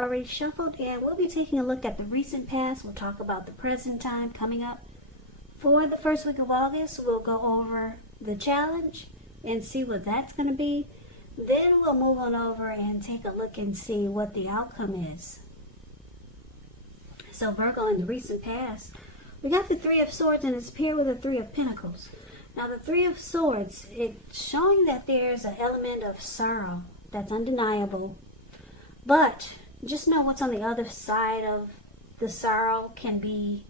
Already shuffled, and we'll be taking a look at the recent past. We'll talk about the present time coming up. For the first week of August, we'll go over the challenge and see what that's going to be. Then we'll move on over and take a look and see what the outcome is. So Virgo, in the recent past, we got the Three of Swords and it's paired with the Three of Pentacles. Now the Three of Swords, it's showing that there's an element of sorrow that's undeniable. But just know what's on the other side of the sorrow can be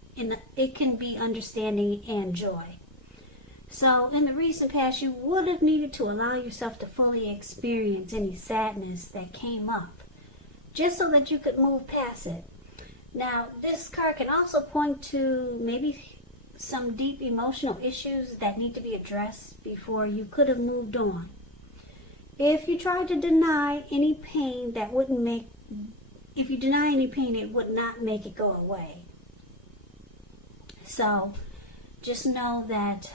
understanding and joy. So in the recent past, you would have needed to allow yourself to fully experience any sadness that came up, just so that you could move past it. Now, this card can also point to maybe some deep emotional issues that need to be addressed before you could have moved on. If you try to deny any pain, it would not make it go away. So just know that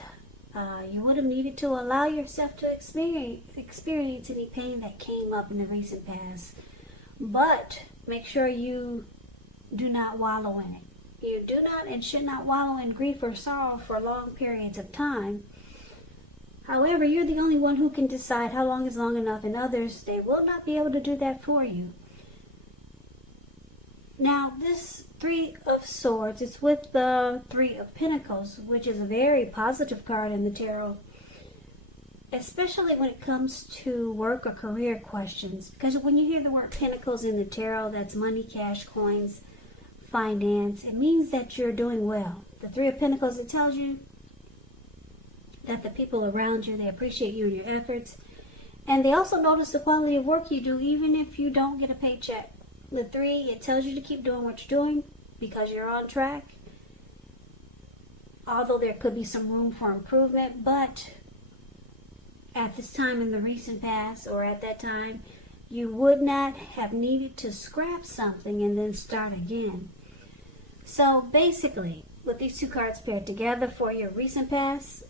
you would have needed to allow yourself to experience any pain that came up in the recent past. But make sure you do not wallow in it. You do not and should not wallow in grief or sorrow for long periods of time. However, you're the only one who can decide how long is long enough, and others, they will not be able to do that for you. Now, this Three of Swords is with the Three of Pentacles, which is a very positive card in the tarot, especially when it comes to work or career questions. Because when you hear the word Pentacles in the tarot, that's money, cash, coins, finance. It means that you're doing well. The Three of Pentacles, it tells you that the people around you, they appreciate you and your efforts. And they also notice the quality of work you do, even if you don't get a paycheck. The Three, it tells you to keep doing what you're doing because you're on track. Although there could be some room for improvement, but at this time in the recent past, or at that time, you would not have needed to scrap something and then start again. So basically, with these two cards paired together for your recent past,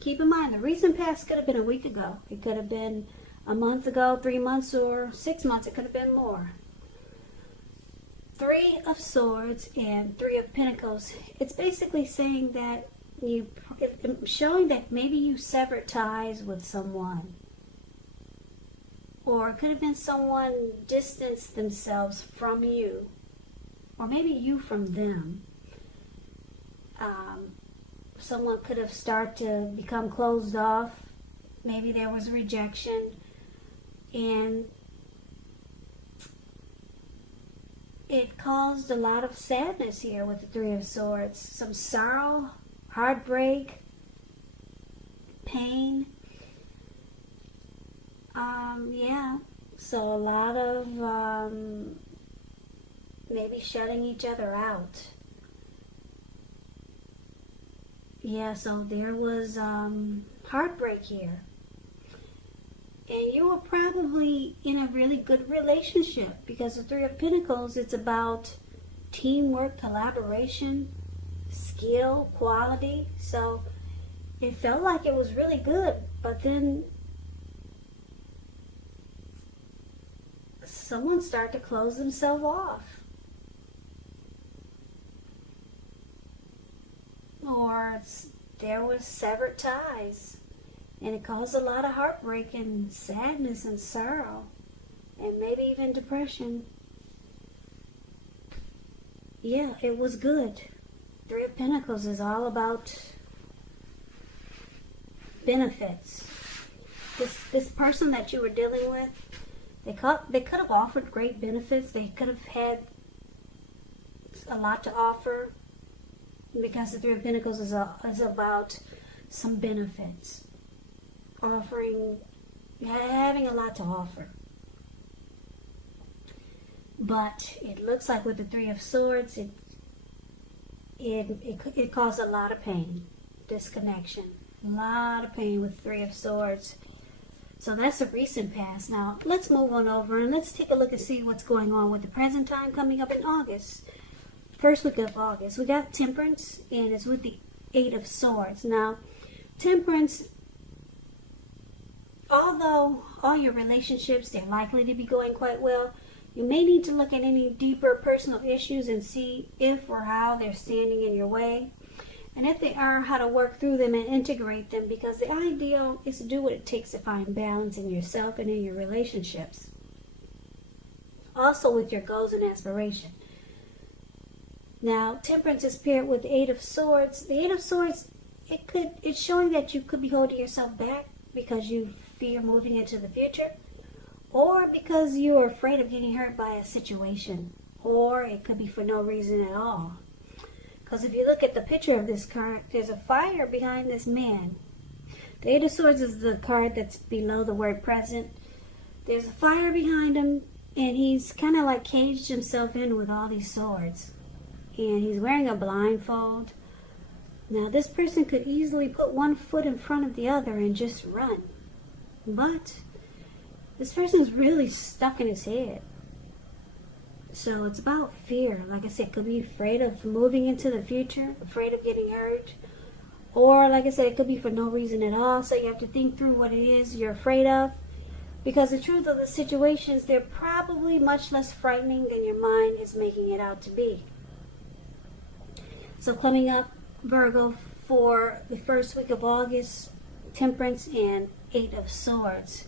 keep in mind, the recent past could have been a week ago. It could have been a month ago, 3 months, or 6 months. It could have been more. Three of Swords and Three of Pentacles. It's basically saying that showing that maybe you severed ties with someone. Or it could have been someone distanced themselves from you. Or maybe you from them. Someone could have started to become closed off. Maybe there was rejection. And it caused a lot of sadness here with the Three of Swords. Some sorrow, heartbreak, pain. Yeah. So a lot of maybe shutting each other out. Yeah, so there was heartbreak here. And you were probably in a really good relationship because the Three of Pentacles, it's about teamwork, collaboration, skill, quality. So it felt like it was really good, but then someone started to close themselves off. Or there was severed ties. And it caused a lot of heartbreak and sadness and sorrow. And maybe even depression. Yeah, it was good. Three of Pentacles is all about benefits. This person that you were dealing with, they could have offered great benefits. They could have had a lot to offer. Because the Three of Pentacles is about some benefits. Having a lot to offer. But it looks like with the Three of Swords, it caused a lot of pain, disconnection. A lot of pain with Three of Swords. So that's a recent past. Now, let's move on over and let's take a look and see what's going on with the present time coming up in August. First week of August, we got Temperance, and it's with the Eight of Swords. Now, Temperance, although all your relationships, they're likely to be going quite well, You may need to look at any deeper personal issues and see if or how they're standing in your way. And if they are, how to work through them and integrate them, because the ideal is to do what it takes to find balance in yourself and in your relationships. Also with your goals and aspirations. Now, Temperance is paired with the Eight of Swords. The Eight of Swords, it's showing that you could be holding yourself back because you fear moving into the future, or because you're afraid of getting hurt by a situation, or it could be for no reason at all. Because if you look at the picture of this card, there's a fire behind this man. The Eight of Swords is the card that's below the word present. There's a fire behind him, and he's kind of like caged himself in with all these swords. And he's wearing a blindfold. Now, this person could easily put one foot in front of the other and just run. But this person's really stuck in his head. So it's about fear. Like I said, could be afraid of moving into the future, afraid of getting hurt. Or, like I said, it could be for no reason at all. So you have to think through what it is you're afraid of. Because the truth of the situations, they're probably much less frightening than your mind is making it out to be. So coming up, Virgo, for the first week of August, Temperance and Eight of Swords.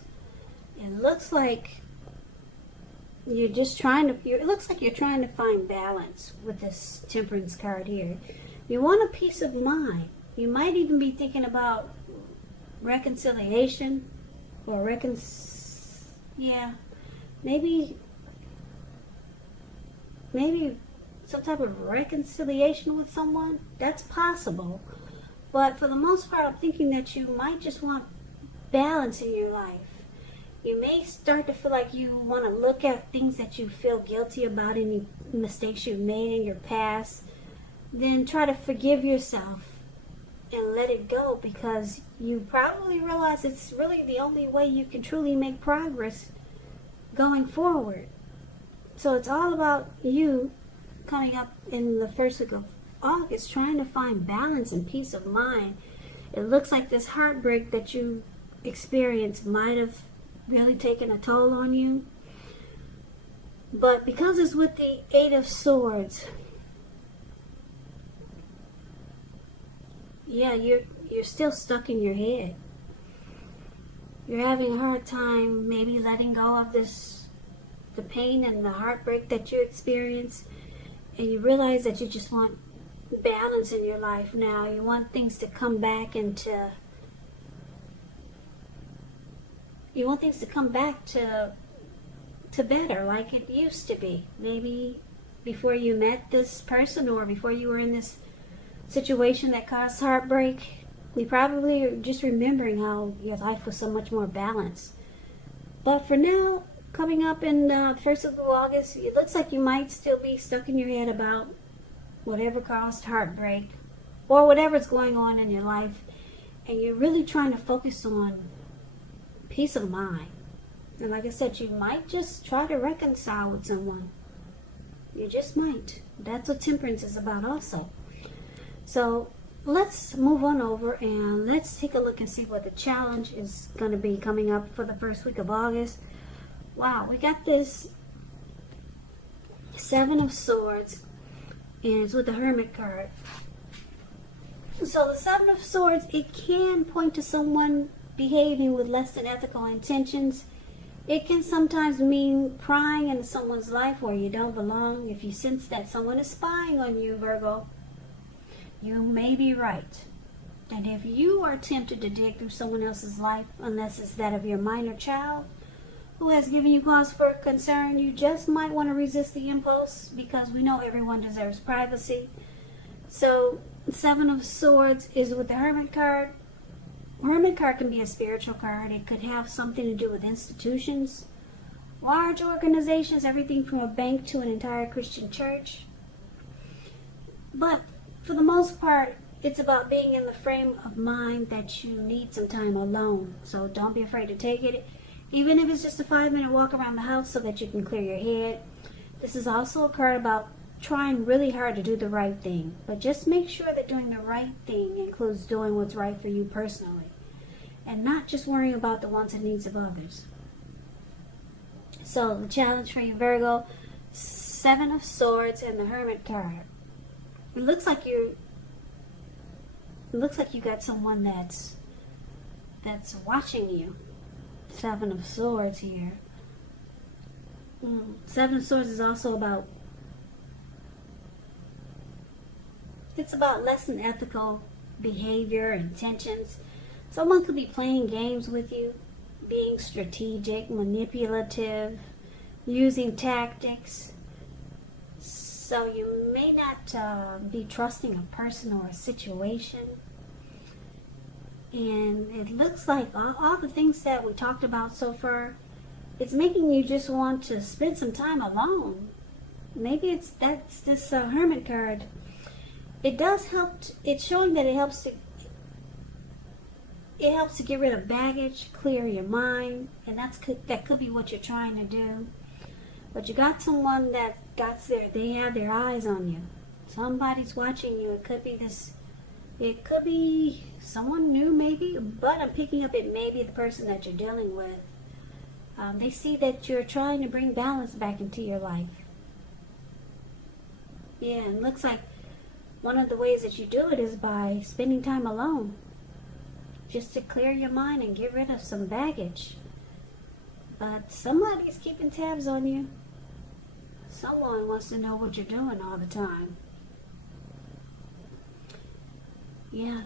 It looks like you're just trying to, it looks like you're trying to find balance with this Temperance card here. You want a peace of mind. You might even be thinking about reconciliation or maybe some type of reconciliation with someone. That's possible. But for the most part, I'm thinking that you might just want balance in your life. You may start to feel like you want to look at things that you feel guilty about, any mistakes you've made in your past. Then try to forgive yourself and let it go, because you probably realize it's really the only way you can truly make progress going forward. So it's all about you coming up in the first week of August, trying to find balance and peace of mind. It looks like this heartbreak that you experienced might have really taken a toll on you. But because it's with the Eight of Swords, yeah, you're still stuck in your head. You're having a hard time maybe letting go of the pain and the heartbreak that you experienced, and you realize that you just want balance in your life now. You want things to come back to better, like it used to be. Maybe before you met this person, or before you were in this situation that caused heartbreak, you probably are just remembering how your life was so much more balanced. But for now, coming up in the first of August, it looks like you might still be stuck in your head about whatever caused heartbreak or whatever's going on in your life, and you're really trying to focus on peace of mind. And like I said, you might just try to reconcile with someone. You just might. That's what Temperance is about also. So let's move on over and let's take a look and see what the challenge is going to be coming up for the first week of August. Wow, we got this Seven of Swords, and it's with the Hermit card. So the Seven of Swords, it can point to someone behaving with less than ethical intentions. It can sometimes mean prying into someone's life where you don't belong. If you sense that someone is spying on you, Virgo, you may be right. And if you are tempted to dig through someone else's life, unless it's that of your minor child who has given you cause for concern, you just might want to resist the impulse, because we know everyone deserves privacy. So Seven of Swords is with the Hermit card. Hermit card can be a spiritual card. It could have something to do with institutions, large organizations, everything from a bank to an entire Christian church. But for the most part, it's about being in the frame of mind that you need some time alone. So don't be afraid to take it, even if it's just a 5-minute walk around the house so that you can clear your head. This is also a card about trying really hard to do the right thing. But just make sure that doing the right thing includes doing what's right for you personally, and not just worrying about the wants and needs of others. So the challenge for you, Virgo, Seven of Swords and the Hermit card. It looks like you got someone that's watching you. Seven of Swords here. Seven of Swords is also about, it's about less than ethical behavior, intentions. Someone could be playing games with you, being strategic, manipulative, using tactics. So you may not be trusting a person or a situation. And it looks like all the things that we talked about so far, it's making you just want to spend some time alone. Maybe that's this Hermit card. It does help. It's showing that it helps to get rid of baggage, clear your mind, and that could be what you're trying to do. But you got someone that they have their eyes on you. Somebody's watching you. It could be someone new maybe, but I'm picking up it may be the person that you're dealing with. They see that you're trying to bring balance back into your life. Yeah, and it looks like one of the ways that you do it is by spending time alone. Just to clear your mind and get rid of some baggage. But somebody's keeping tabs on you. Someone wants to know what you're doing all the time. Yeah.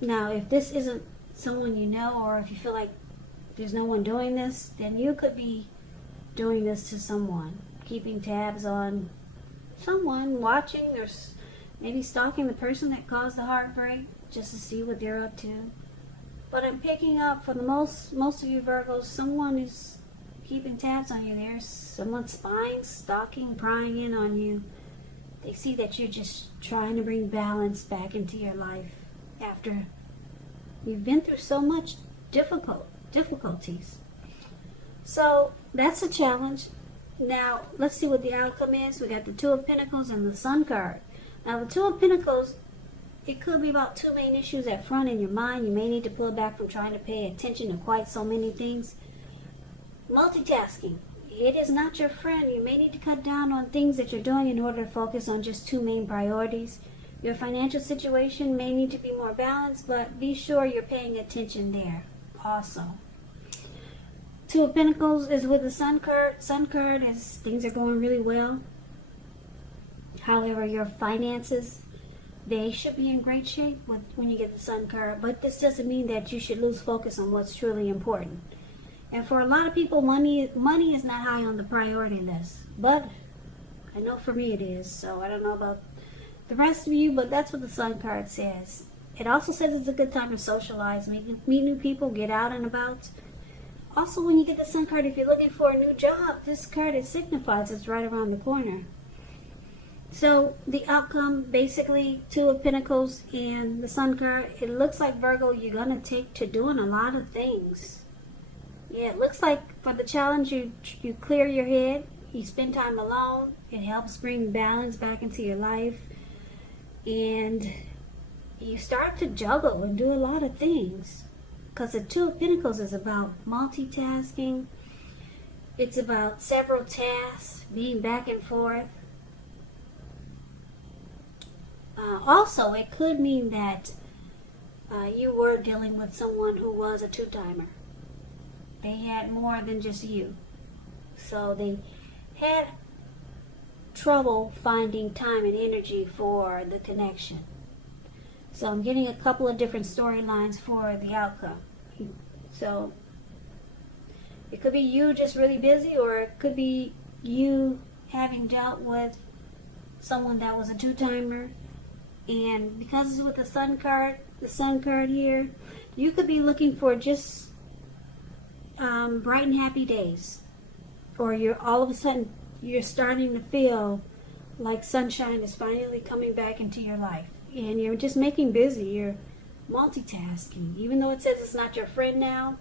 Now, if this isn't someone you know, or if you feel like there's no one doing this, then you could be doing this to someone. Keeping tabs on someone, watching, or maybe stalking the person that caused the heartbreak, just to see what they're up to. But I'm picking up for the most of you Virgos, someone is keeping tabs on you. There's someone spying, stalking, prying in on you. They see that you're just trying to bring balance back into your life after you've been through so much difficulties. So that's a challenge. Now let's see what the outcome is. We got the Two of Pentacles and the Sun card. Now the Two of Pentacles, it could be about two main issues at front in your mind. You may need to pull back from trying to pay attention to quite so many things. Multitasking. It is not your friend. You may need to cut down on things that you're doing in order to focus on just two main priorities. Your financial situation may need to be more balanced, but be sure you're paying attention there also. Two of Pentacles is with the Sun card. Sun card is things are going really well. However, your finances, they should be in great shape when you get the Sun card, but this doesn't mean that you should lose focus on what's truly important. And for a lot of people, money is not high on the priority list. But I know for me it is, so I don't know about the rest of you, but that's what the Sun card says. It also says it's a good time to socialize, meet new people, get out and about. Also, when you get the Sun card, if you're looking for a new job, this card, it signifies it's right around the corner. So the outcome, basically, Two of Pentacles and the Sun card, it looks like, Virgo, you're going to take to doing a lot of things. Yeah, it looks like for the challenge, you clear your head, you spend time alone, it helps bring balance back into your life, and you start to juggle and do a lot of things. Because the Two of Pentacles is about multitasking, it's about several tasks, being back and forth. Also, it could mean that you were dealing with someone who was a two-timer. They had more than just you. So they had trouble finding time and energy for the connection. So I'm getting a couple of different storylines for the outcome. So it could be you just really busy, or it could be you having dealt with someone that was a two-timer. And because it's with the Sun card here, you could be looking for just bright and happy days, or you're all of a sudden you're starting to feel like sunshine is finally coming back into your life, and you're just making busy, you're multitasking, even though it says it's not your friend now.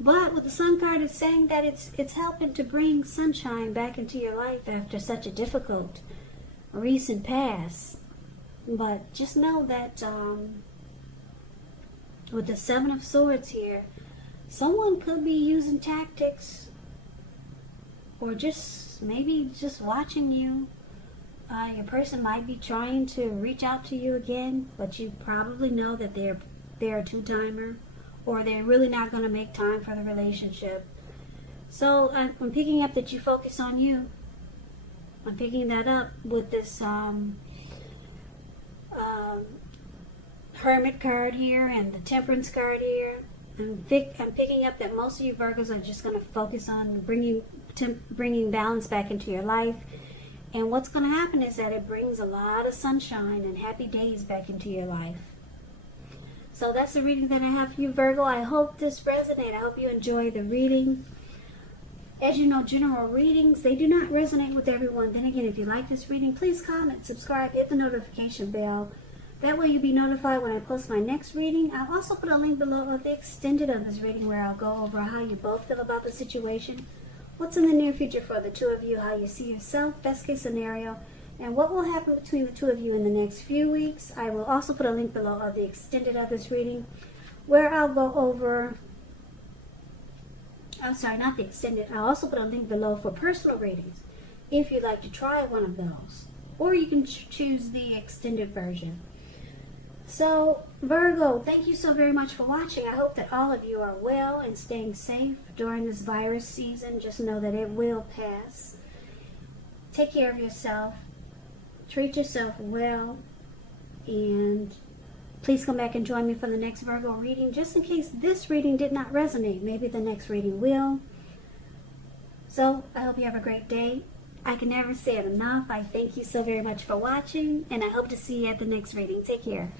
But with the Sun card, it's saying that it's helping to bring sunshine back into your life after such a difficult recent past. But just know that with the Seven of Swords here, Someone could be using tactics, or just maybe just watching you. Your person might be trying to reach out to you again, but you probably know that they're a two-timer, or they're really not going to make time for the relationship. So I'm picking up that you focus on you. I'm picking that up with this Hermit card here and the Temperance card here. I'm picking up that most of you Virgos are just going to focus on bringing balance back into your life. And what's going to happen is that it brings a lot of sunshine and happy days back into your life. So that's the reading that I have for you, Virgo. I hope this resonates. I hope you enjoy the reading. As you know, general readings, they do not resonate with everyone. Then again, if you like this reading, please comment, subscribe, hit the notification bell. That way you'll be notified when I post my next reading. I'll also put a link below of the extended of this reading where I'll go over how you both feel about the situation, what's in the near future for the two of you, how you see yourself, best case scenario, and what will happen between the two of you in the next few weeks. I will also put a link below of the extended of this reading where I'll go over, I'm sorry, not the extended. I'll also put a link below for personal readings if you'd like to try one of those. Or you can choose the extended version. So, Virgo, thank you so very much for watching. I hope that all of you are well and staying safe during this virus season. Just know that it will pass. Take care of yourself. Treat yourself well. And please come back and join me for the next Virgo reading. Just in case this reading did not resonate, maybe the next reading will. So, I hope you have a great day. I can never say it enough. I thank you so very much for watching. And I hope to see you at the next reading. Take care.